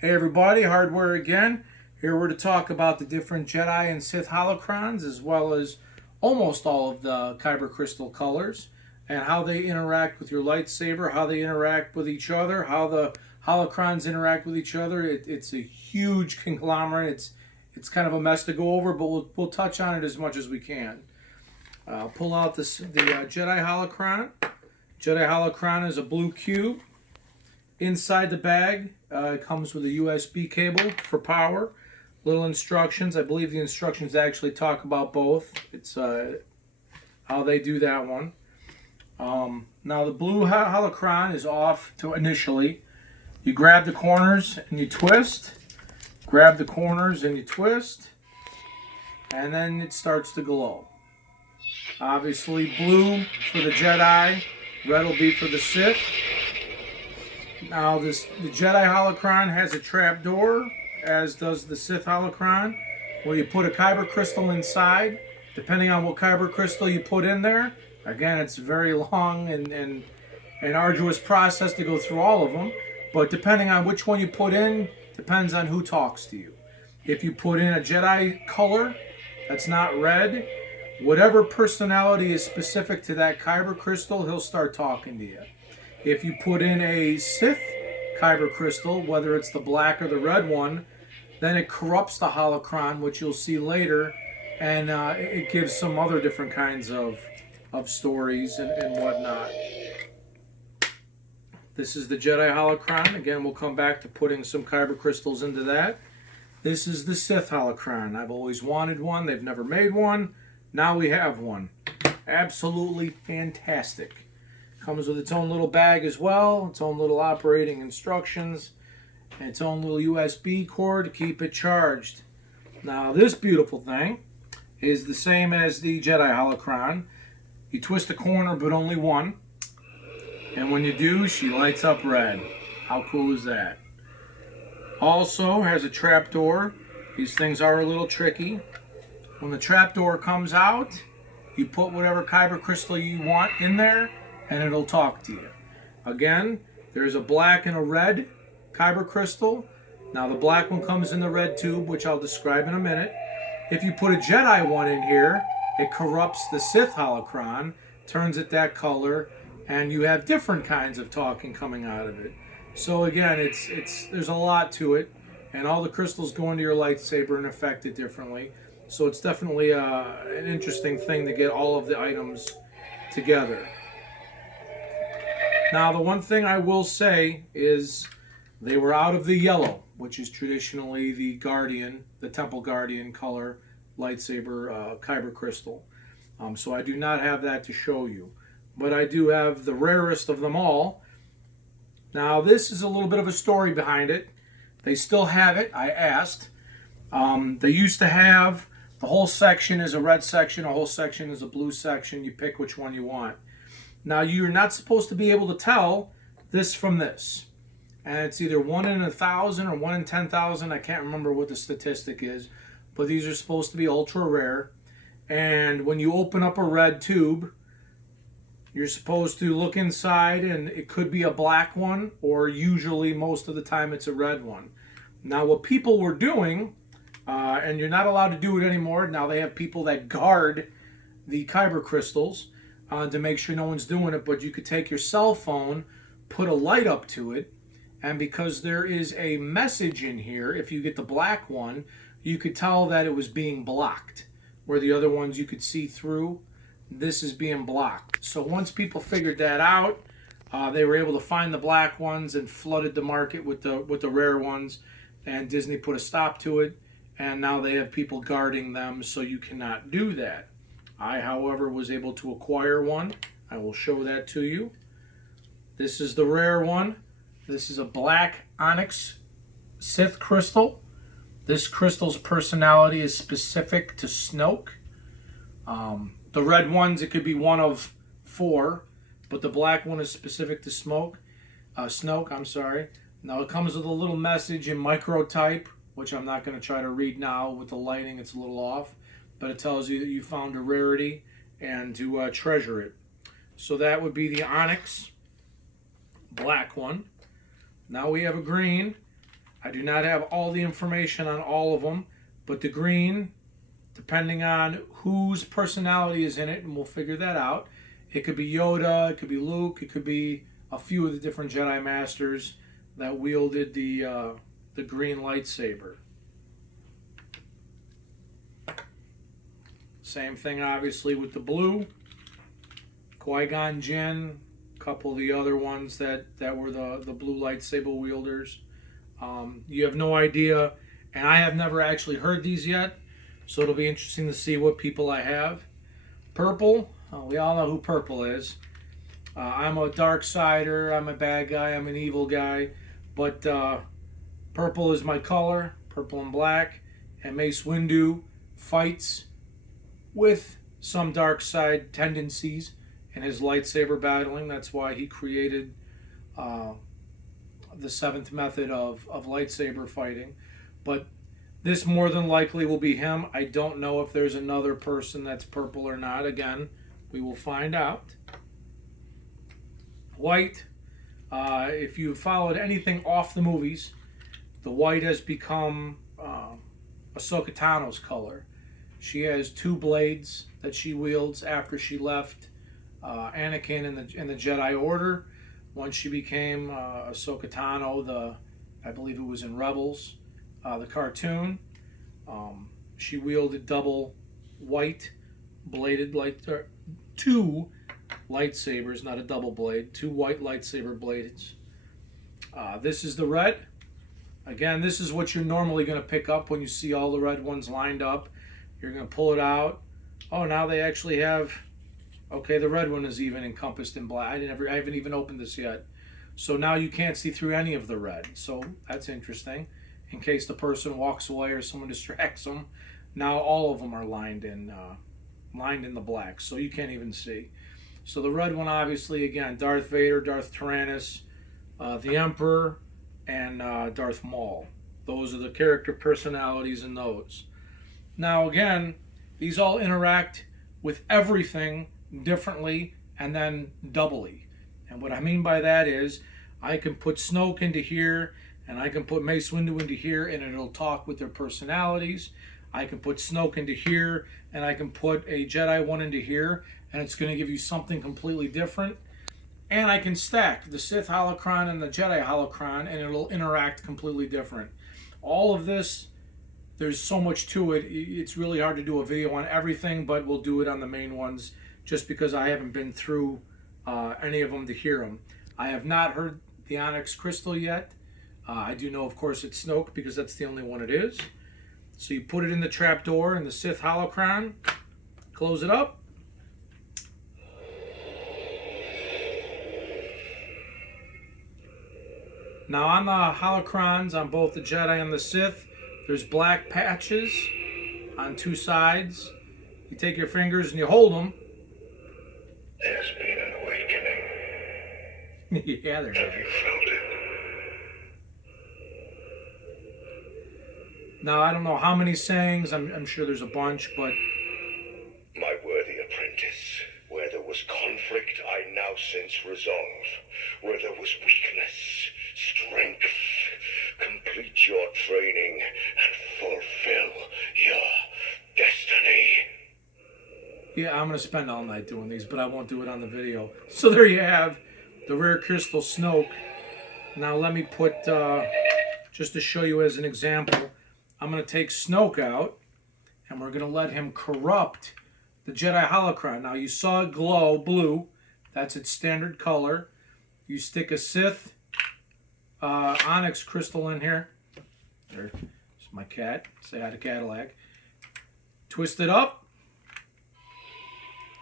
Hey everybody, Hardware again. Here we're to talk about the different Jedi and Sith holocrons, as well as almost all of the Kyber crystal colors, and how they interact with your lightsaber, how they interact with each other, how the holocrons interact with each other. It's a huge conglomerate. It's kind of a mess to go over, but we'll touch on it as much as we can. Pull out the Jedi holocron. Jedi holocron is a blue cube. Inside the bag, it comes with a USB cable for power. Little instructions. I believe the instructions actually talk about both. It's how they do that one. Now the blue holocron is off to initially. You grab the corners and you twist. Grab the corners and you twist. And then it starts to glow. Obviously blue for the Jedi. Red will be for the Sith. Now the Jedi holocron has a trap door, as does the Sith holocron, where you put a Kyber crystal inside. Depending on what Kyber crystal you put in there, again, it's a very long and arduous process to go through all of them. But depending on which one you put in, depends on who talks to you. If you put in a Jedi color that's not red, whatever personality is specific to that Kyber crystal, he'll start talking to you. If you put in a Sith Kyber crystal, whether it's the black or the red one, then it corrupts the holocron, which you'll see later, and it gives some other different kinds of stories and whatnot. This is the Jedi holocron. Again, we'll come back to putting some Kyber crystals into that. This is the Sith holocron. I've always wanted one. They've never made one. Now we have one. Absolutely fantastic. Comes with its own little bag as well, its own little operating instructions, and its own little USB cord to keep it charged. Now this beautiful thing is the same as the Jedi holocron. You twist a corner, but only one. And when you do, she lights up red. How cool is that? Also has a trap door. These things are a little tricky. When the trap door comes out, you put whatever Kyber crystal you want in there, and it'll talk to you. Again, there's a black and a red Kyber crystal. Now the black one comes in the red tube, which I'll describe in a minute. If you put a Jedi one in here, it corrupts the Sith holocron, turns it that color, and you have different kinds of talking coming out of it. So again, there's a lot to it, and all the crystals go into your lightsaber and affect it differently. So it's definitely an interesting thing to get all of the items together. Now, the one thing I will say is they were out of the yellow, which is traditionally the Guardian, the Temple Guardian color lightsaber Kyber crystal. So I do not have that to show you. But I do have the rarest of them all. Now, this is a little bit of a story behind it. They still have it, I asked. They used to have the whole section is a red section, a whole section is a blue section. You pick which one you want. Now, you're not supposed to be able to tell this from this. And it's either 1 in 1,000 or 1 in 10,000. I can't remember what the statistic is. But these are supposed to be ultra rare. And when you open up a red tube, you're supposed to look inside, and it could be a black one, or usually most of the time it's a red one. Now, what people were doing, and you're not allowed to do it anymore. Now they have people that guard the Kyber crystals to make sure no one's doing it, but you could take your cell phone, put a light up to it, and because there is a message in here, if you get the black one, you could tell that it was being blocked, where the other ones you could see through. This is being blocked. So once people figured that out, they were able to find the black ones and flooded the market with the rare ones, and Disney put a stop to it, and now they have people guarding them, so you cannot do that. I, however, was able to acquire one. I will show that to you. This is the rare one. This is a black onyx Sith crystal. This crystal's personality is specific to Snoke. The red ones, it could be one of 4, but the black one is specific to Snoke. Now it comes with a little message in microtype, which I'm not going to try to read now. With the lighting, it's a little off. But it tells you that you found a rarity and to treasure it. So that would be the onyx black one. Now we have a green. I do not have all the information on all of them, but the green, depending on whose personality is in it, and we'll figure that out. It could be Yoda, it could be Luke, it could be a few of the different Jedi Masters that wielded the green lightsaber. Same thing, obviously, with the blue. Qui-Gon Jinn, a couple of the other ones that were the blue lightsaber wielders. You have no idea, and I have never actually heard these yet, so it'll be interesting to see what people I have. Purple, we all know who Purple is. I'm a dark sider, I'm a bad guy, I'm an evil guy, but purple is my color, purple and black, and Mace Windu fights with some dark side tendencies in his lightsaber battling. That's why he created the seventh method of lightsaber fighting. But this more than likely will be him. I don't know if there's another person that's purple or not. Again, we will find out. White, if you've followed anything off the movies, the white has become Ahsoka Tano's color. She has two blades that she wields after she left Anakin in the Jedi Order. Once she became Ahsoka Tano, I believe it was in Rebels, the cartoon, she wielded double white bladed two lightsabers, not a double blade, two white lightsaber blades. This is the red. Again, this is what you're normally going to pick up when you see all the red ones lined up. You're going to pull it out. Oh, now they actually have... Okay, the red one is even encompassed in black. I haven't even opened this yet. So now you can't see through any of the red. So that's interesting. In case the person walks away or someone distracts them, now all of them are lined in the black. So you can't even see. So the red one, obviously, again, Darth Vader, Darth Tyrannus, the Emperor, and Darth Maul. Those are the character personalities in those. Now, again, these all interact with everything differently and then doubly. And what I mean by that is I can put Snoke into here and I can put Mace Windu into here and it'll talk with their personalities. I can put Snoke into here and I can put a Jedi one into here and it's going to give you something completely different. And I can stack the Sith Holocron and the Jedi Holocron and it'll interact completely different. All of this, there's so much to it. It's really hard to do a video on everything, but we'll do it on the main ones just because I haven't been through any of them to hear them. I have not heard the Onyx Crystal yet. I do know, of course, it's Snoke because that's the only one it is. So you put it in the trapdoor in the Sith Holocron, close it up. Now on the Holocrons, on both the Jedi and the Sith, there's black patches on two sides. You take your fingers and you hold them. There's been an awakening. Yeah, there Have you felt it? Now, I don't know how many sayings. I'm sure there's a bunch, but... My worthy apprentice, where there was conflict, I now sense resolve. Where there was weakness, strength. Complete your training and fulfill your destiny. Yeah, I'm going to spend all night doing these, but I won't do it on the video. So there you have the rare crystal Snoke. Now let me put, just to show you as an example, I'm going to take Snoke out, and we're going to let him corrupt the Jedi Holocron. Now you saw it glow blue. That's its standard color. You stick a Sith Onyx crystal in here. There's my cat. Say hi to Cadillac. Twist it up.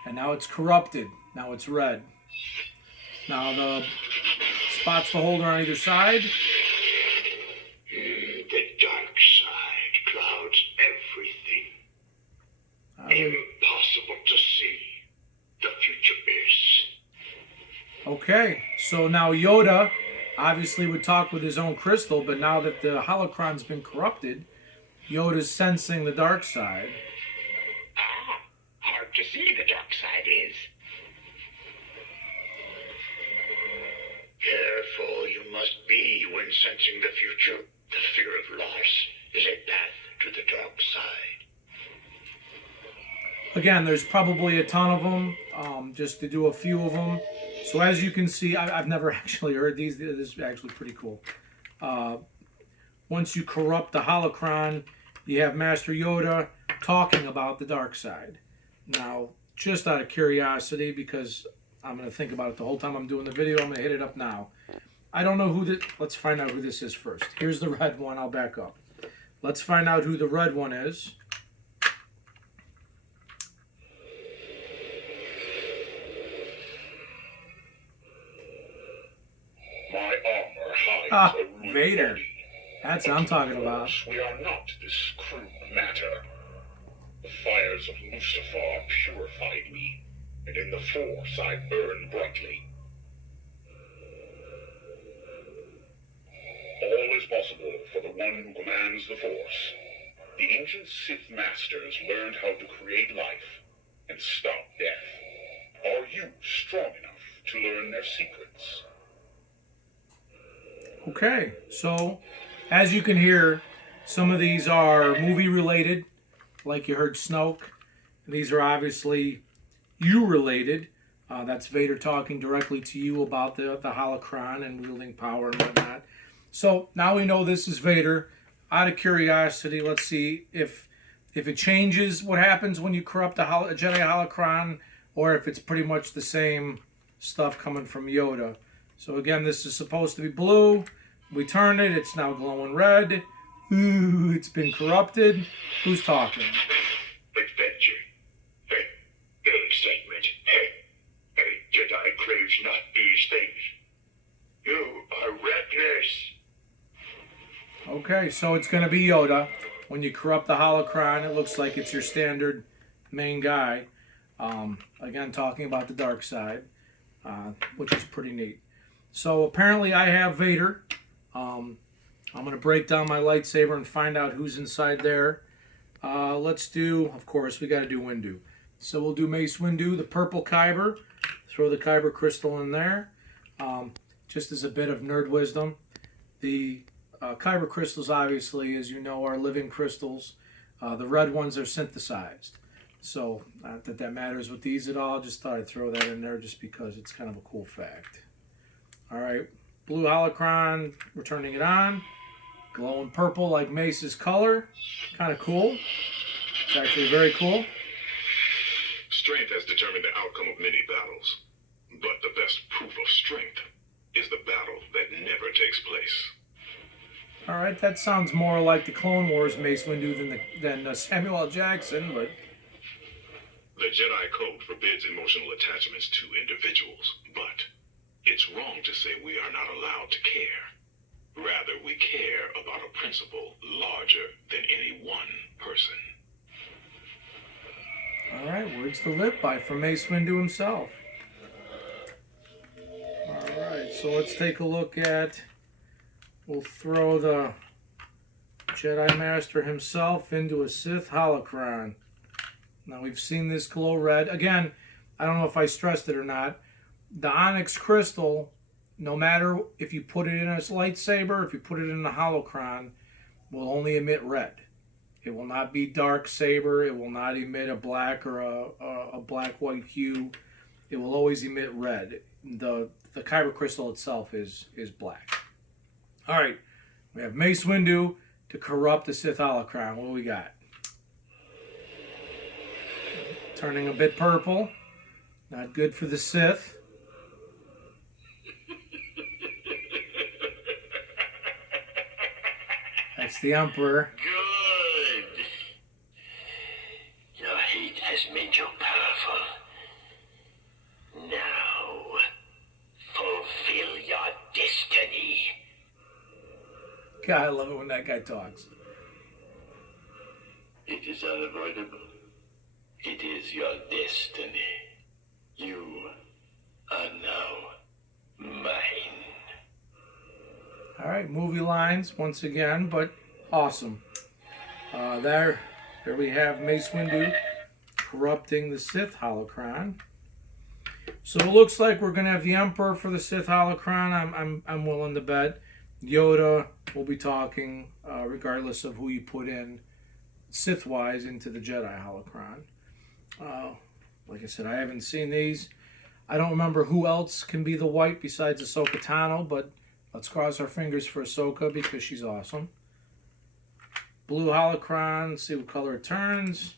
And now it's corrupted. Now it's red. Now the spots to hold on either side. The dark side clouds everything. Impossible to see. The future is. Okay, so now Yoda obviously would talk with his own crystal, but now that the holocron's been corrupted, Yoda's sensing the dark side. Hard to see the dark side is. Careful you must be when sensing the future. The fear of loss is a path to the dark side. Again, there's probably a ton of them, just to do a few of them. So as you can see, I've never actually heard these. This is actually pretty cool. Once you corrupt the holocron, you have Master Yoda talking about the dark side. Now, just out of curiosity, because I'm going to think about it the whole time I'm doing the video, I'm going to hit it up now. I don't know who this... Let's find out who this is first. Here's the red one. I'll back up. Let's find out who the red one is. My armor hides a ruined Vader. body. That's what I'm talking about. We are not this crude matter. The fires of Mustafar purified me, and in the Force I burn brightly. All is possible for the one who commands the Force. The ancient Sith Masters learned how to create life and stop death. Are you strong enough to learn their secrets? Okay, so as you can hear, some of these are movie related, like you heard Snoke. These are obviously you related. That's Vader talking directly to you about the holocron and wielding power and whatnot. So now we know this is Vader. Out of curiosity, let's see if it changes what happens when you corrupt a Jedi holocron, or if it's pretty much the same stuff coming from Yoda. So again, this is supposed to be blue. We turn it, it's now glowing red. Ooh, it's been corrupted. Who's talking? Adventure. Hey, excitement. Hey, Jedi craves not these things. You are reckless. Okay, so it's going to be Yoda. When you corrupt the holocron, it looks like it's your standard main guy. Again, talking about the dark side, which is pretty neat. So apparently I have Vader. I'm going to break down my lightsaber and find out who's inside there. Let's do, of course, we got to do Windu. So we'll do Mace Windu, the purple Kyber. Throw the Kyber crystal in there. Just as a bit of nerd wisdom, the Kyber crystals, obviously, as you know, are living crystals. The red ones are synthesized. So not that that matters with these at all. Just thought I'd throw that in there just because it's kind of a cool fact. All right, blue holocron, we're turning it on. Glowing purple like Mace's color. Kind of cool. It's actually very cool. Strength has determined the outcome of many battles. But the best proof of strength is the battle that never takes place. All right, that sounds more like the Clone Wars Mace Windu than Samuel L. Jackson, but... The Jedi Code forbids emotional attachments to individuals, but it's wrong to say we are not allowed to care. Rather, we care about a principle larger than any one person. All right, words to live by from Mace Windu himself. All right, so let's take a look at... We'll throw the Jedi Master himself into a Sith holocron. Now we've seen this glow red. Again, I don't know if I stressed it or not. The Onyx Crystal, no matter if you put it in a lightsaber, if you put it in a holocron, will only emit red. It will not be dark saber. It will not emit a black or a black-white hue. It will always emit red. The Kyber Crystal itself is black. All right, we have Mace Windu to corrupt the Sith holocron. What do we got? Turning a bit purple. Not good for the Sith. That's the Emperor. Good. Your hate has made you powerful. Now, fulfill your destiny. God, I love it when that guy talks. It is unavoidable. It is your destiny. You are now mine. All right, movie lines once again, but awesome. There we have Mace Windu corrupting the Sith holocron. So it looks like we're gonna have the Emperor for the Sith holocron. I'm willing to bet. Yoda, we'll be talking regardless of who you put in Sith-wise into the Jedi Holocron. Like I said, I haven't seen these. I don't remember who else can be the white besides Ahsoka Tano, but let's cross our fingers for Ahsoka because she's awesome. Blue Holocron, see what color it turns.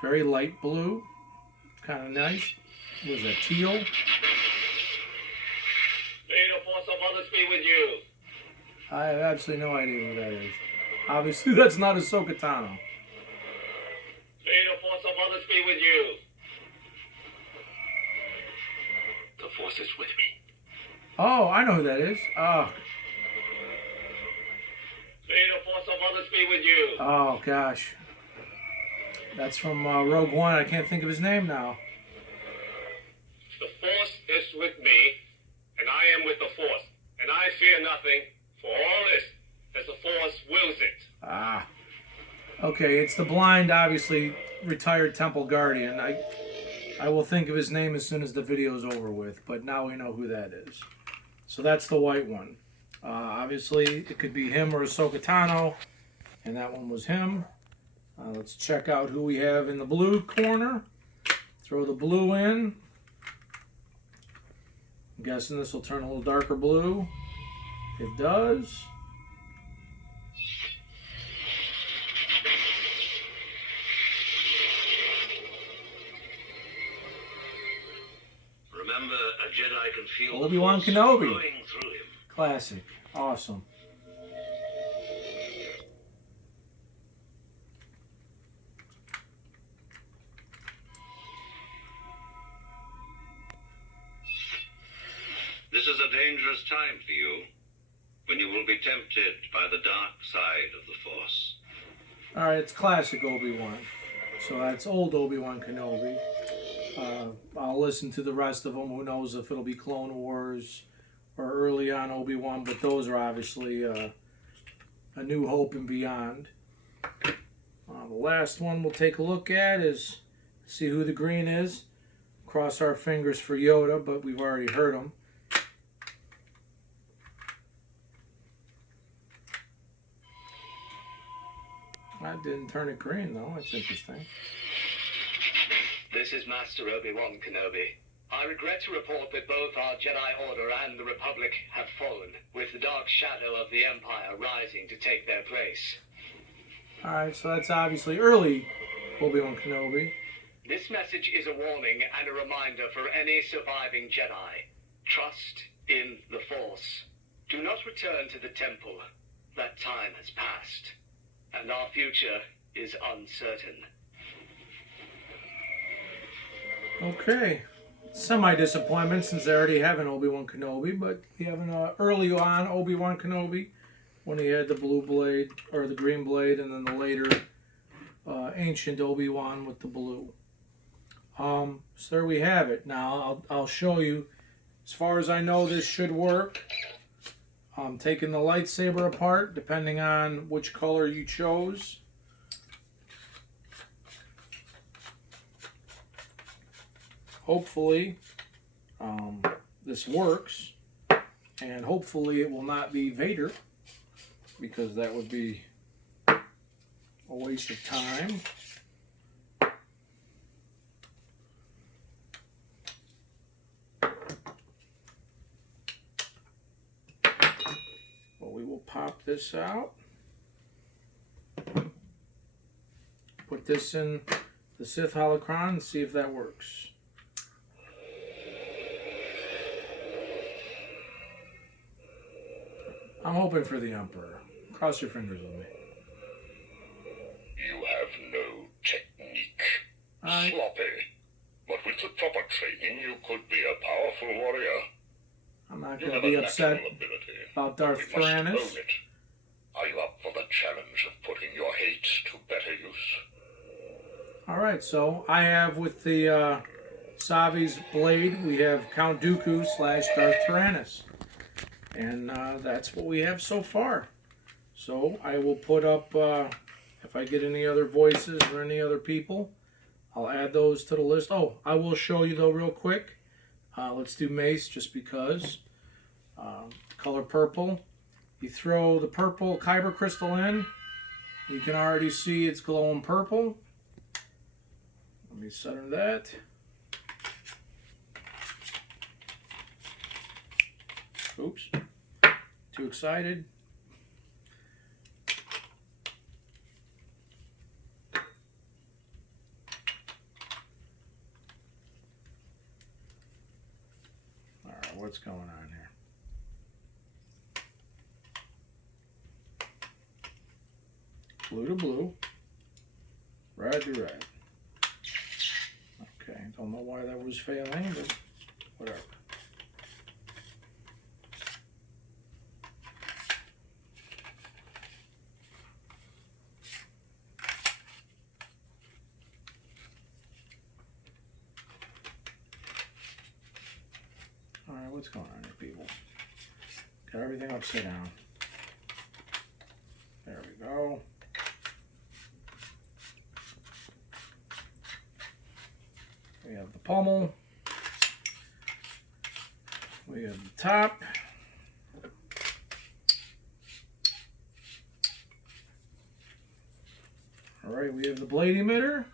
Very light blue. Kind of nice. Was that teal? May the force of others be with you. I have absolutely no idea who that is. Obviously, that's not Ahsoka Tano. May the force of others be with you. The force is with me. Oh, I know who that is. Oh, May the force of others be with you. oh gosh. That's from Rogue One. I can't think of his name now. The force is with me, and I am with the force. And I fear nothing, for all this, as the force wills it. Ah. Okay, it's the blind, obviously, retired Temple Guardian. I will think of his name as soon as the video's over with, but now we know who that is. So that's the white one. Obviously, it could be him or Ahsoka Tano, and that one was him. Let's check out who we have in the blue corner. Throw the blue in. I'm guessing this will turn a little darker blue. It does. Remember, a Jedi can feel Obi-Wan the force Kenobi. flowing through him. Classic. Awesome. This is a dangerous time for you, when you will be tempted by the dark side of the Force. Alright, it's classic Obi-Wan. So that's old Obi-Wan Kenobi. I'll listen to the rest of them. Who knows if it'll be Clone Wars or early on Obi-Wan, but those are obviously A New Hope and beyond. The last one we'll take a look at is see who the green is. Cross our fingers for Yoda, but we've already heard him. That didn't turn it green, though. That's interesting. This is Master Obi-Wan Kenobi. I regret to report that both our Jedi Order and the Republic have fallen, with the dark shadow of the Empire rising to take their place. Alright, so that's obviously early Obi-Wan Kenobi. This message is a warning and a reminder for any surviving Jedi. Trust in the Force. Do not return to the Temple. That time has passed, and our future is uncertain. Okay. Semi-disappointment since they already have an Obi-Wan Kenobi, but we have an early on Obi-Wan Kenobi when he had the blue blade, or the green blade, and then the later ancient Obi-Wan with the blue. So there we have it. Now, I'll show you. As far as I know, this should work. Taking the lightsaber apart, depending on which color you chose. Hopefully, this works. And hopefully it will not be Vader, because that would be a waste of time. But we will pop this out. Put this in the Sith Holocron and see if that works. I'm hoping for the Emperor. Cross your fingers with me. You have no technique. Aye. Sloppy. But with the proper training, you could be a powerful warrior. I'm not You going have to be a upset natural ability. about Darth We must Tyrannus. own it. Are you up for the challenge of putting your hate to better use? Alright, so I have with the Savi's blade, we have Count Dooku / Darth Tyrannus. And that's what we have so far. So I will put up, if I get any other voices or any other people, I'll add those to the list. Oh, I will show you though real quick. Let's do Mace just because. color purple. You throw the purple Kyber crystal in. You can already see it's glowing purple. Let me center that. Oops. Too excited. Alright, what's going on here? Blue to blue. Red to red. Okay, don't know why that was failing, but whatever. Alright, what's going on here, people? Got everything upside down. There we go. We have the pommel. We have the top. Alright, we have the blade emitter.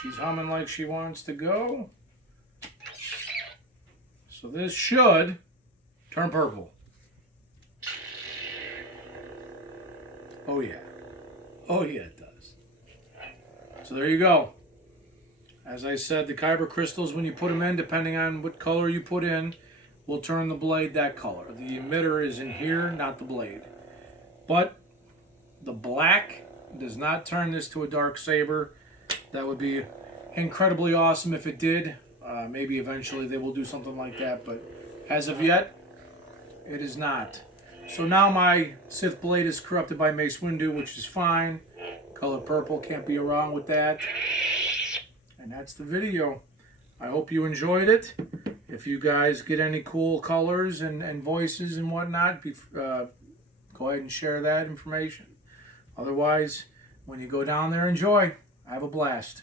She's humming like she wants to go. So this should turn purple. Oh yeah. Oh yeah, it does. So there you go. As I said, the Kyber crystals, when you put them in, depending on what color you put in, will turn the blade that color. The emitter is in here, not the blade. But the black does not turn this to a dark saber. That would be incredibly awesome if it did. Maybe eventually they will do something like that, but as of yet, it is not. So now my Sith blade is corrupted by Mace Windu, which is fine. Color purple, can't be wrong with that. And that's the video. I hope you enjoyed it. If you guys get any cool colors and voices and whatnot, go ahead and share that information. Otherwise, when you go down there, enjoy. Have a blast.